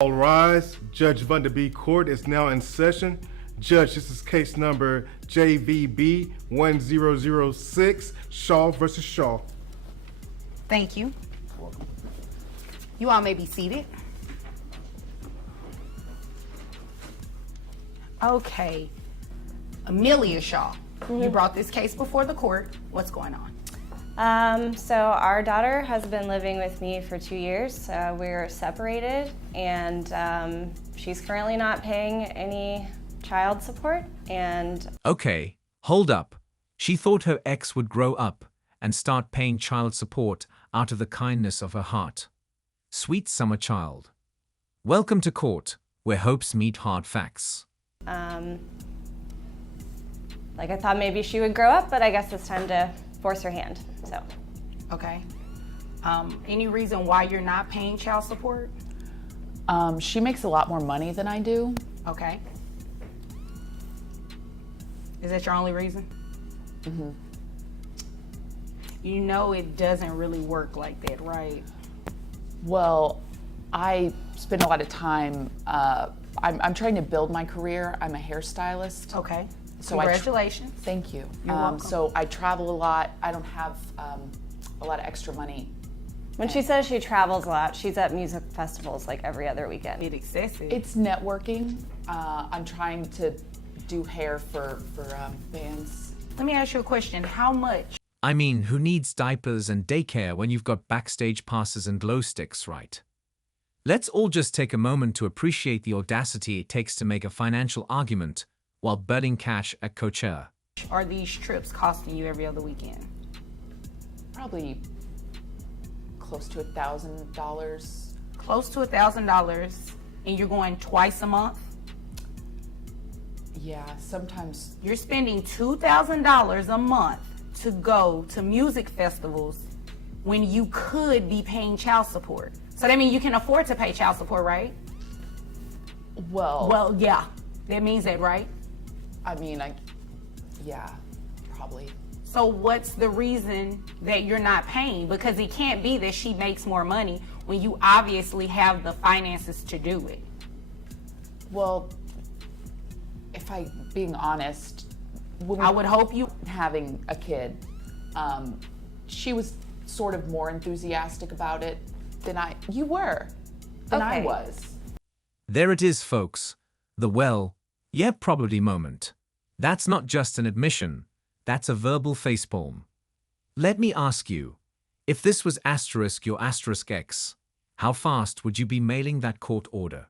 All rise. Judge Vanderbeek Court is now in session. Judge, this is case number JVB 1006, Shaw versus Shaw. Thank you. You all may be seated. Okay. Amelia Shaw, you brought this case before the court. What's going on? So our daughter has been living with me for 2 years. We're separated, and she's currently not paying any child support. And Okay, hold up. She thought her ex would grow up and start paying child support out of the kindness of her heart. Sweet summer child. Welcome to court, where hopes meet hard facts. like I thought maybe she would grow up, but I guess it's time to force her hand. So. Okay. Any reason why you're not paying child support? She makes a lot more money than I do. Okay. Is that your only reason? Mm-hmm. You know it doesn't really work like that, right? Well, I spend a lot of time, I'm trying to build my career. I'm a hairstylist. Okay. So Congratulations. Thank you. You're welcome. So I travel a lot. I don't have a lot of extra money. When she says she travels a lot, she's at music festivals like every other weekend. It's excessive. It's networking. I'm trying to do hair for bands. Let me ask you a question. How much? I mean, who needs diapers and daycare when you've got backstage passes and glow sticks, right? Let's all just take a moment to appreciate the audacity it takes to make a financial argument while burning cash at Coachella. Are these trips costing you every other weekend? Probably close to $1,000. Close to $1,000, and you're going twice a month? Yeah, sometimes. You're spending $2,000 a month to go to music festivals when you could be paying child support. So that means you can afford to pay child support, right? Well, Yeah, that means that, right? I mean, yeah, probably. So what's the reason that you're not paying? Because it can't be that she makes more money when you obviously have the finances to do it. Well, if I'm being honest, when I would hope you... having a kid, she was sort of more enthusiastic about it than I Okay. was. There it is, folks. The well, yeah, probably moment. That's not just an admission. That's a verbal facepalm. Let me ask you, if this was asterisk your asterisk X, how fast would you be mailing that court order?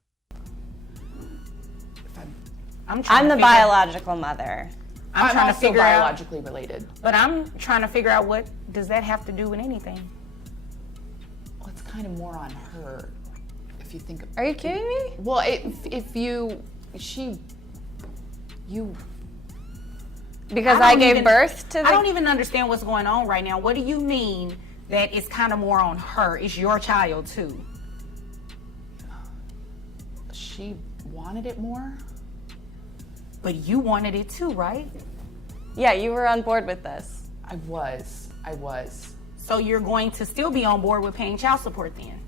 I'm the biological mother. I'm trying to also figure out... biologically related. But I'm trying to figure out what does that have to do with anything? Well, it's kind of more on her, if you think. Are you kidding me? Well, if you, Because I gave birth to the... I don't even understand what's going on right now. What do you mean that it's kind of more on her? It's your child too. she wanted it more. But you wanted it too, right? Yeah, you were on board with this. I was. So you're going to still be on board with paying child support then?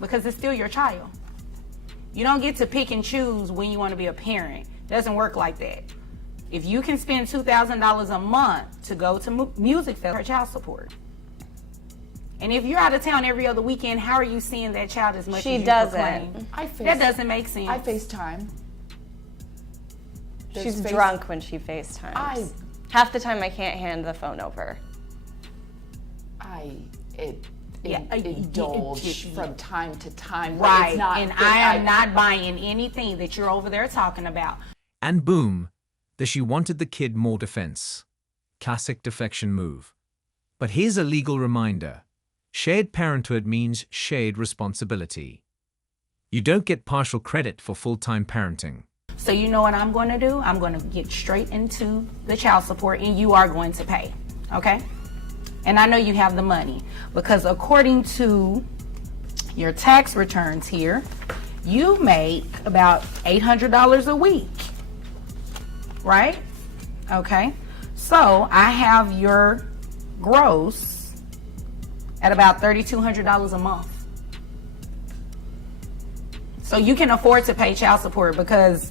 Because it's still your child. You don't get to pick and choose when you want to be a parent. It doesn't work like that. If you can spend $2,000 a month to go to music festival, child support. And if you're out of town every other weekend, how are you seeing that child as much as you proclaim? That doesn't make sense. I FaceTime. She's drunk when she FaceTimes. Half the time I can't hand the phone over. Indulge from time to time. Right, it's not and I am not buying anything that you're over there talking about. And boom, that she wanted the kid more defense. Classic deflection move. But here's a legal reminder. Shared parenthood means shared responsibility. You don't get partial credit for full-time parenting. So you know what I'm going to do? I'm going to get straight into the child support and you are going to pay, okay? And I know you have the money because according to your tax returns here, you make about $800 a week, right? Okay, so I have your gross at about $3,200 a month. So you can afford to pay child support because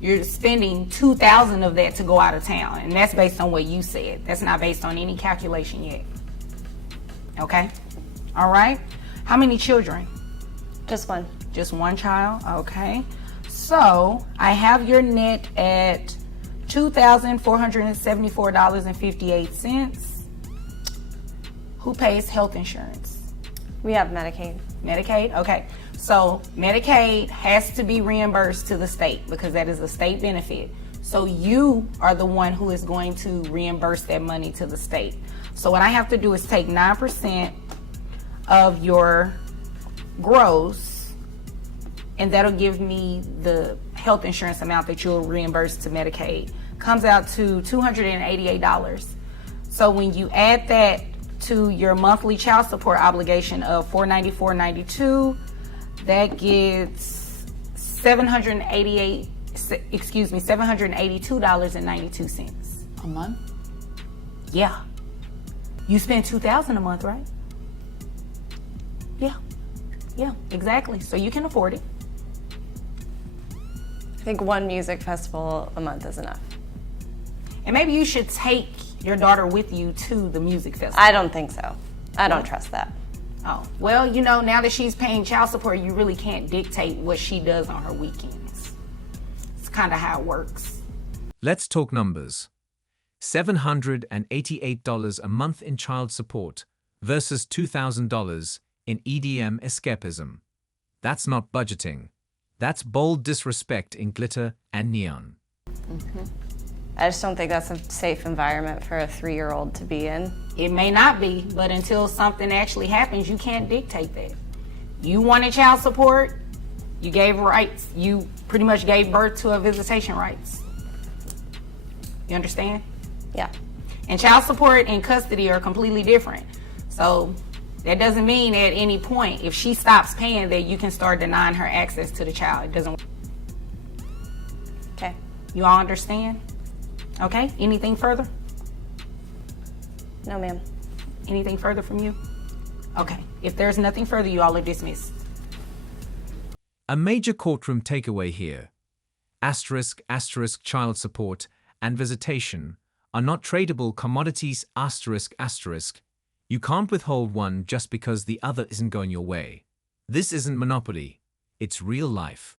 you're spending $2,000 of that to go out of town. And that's based on what you said. That's not based on any calculation yet. Okay? All right? How many children? Just one. Just one child? Okay. So I have your net at $2,474.58. Who pays health insurance? We have Medicaid. Medicaid? Okay. So Medicaid has to be reimbursed to the state because that is a state benefit. So you are the one who is going to reimburse that money to the state. So what I have to do is take 9% of your gross, and that'll give me the health insurance amount that you'll reimburse to Medicaid. Comes out to $288. So when you add that to your monthly child support obligation of $494.92, that gets $782.92. A month? Yeah. You spend $2,000 a month, right? Yeah. Yeah, exactly. So you can afford it. I think one music festival a month is enough. And maybe you should take your daughter with you to the music festival. I don't think so. I don't trust that. Oh, well, you know, now that she's paying child support, you really can't dictate what she does on her weekends. It's kind of how it works. Let's talk numbers. $788 a month in child support versus $2,000 in EDM escapism. That's not budgeting. That's bold disrespect in glitter and neon. I just don't think that's a safe environment for a 3-year-old to be in. It may not be, but until something actually happens, you can't dictate that. You wanted child support, you gave rights. You pretty much gave birth to a visitation rights. You understand? Yeah. And child support and custody are completely different. So that doesn't mean at any point, if she stops paying, that you can start denying her access to the child. It doesn't. Okay. You all understand? Okay, anything further? No, ma'am. Anything further from you? Okay, if there's nothing further, you all are dismissed. A major courtroom takeaway here. Asterisk, asterisk, child support and visitation are not tradable commodities, asterisk, asterisk. You can't withhold one just because the other isn't going your way. This isn't Monopoly. It's real life.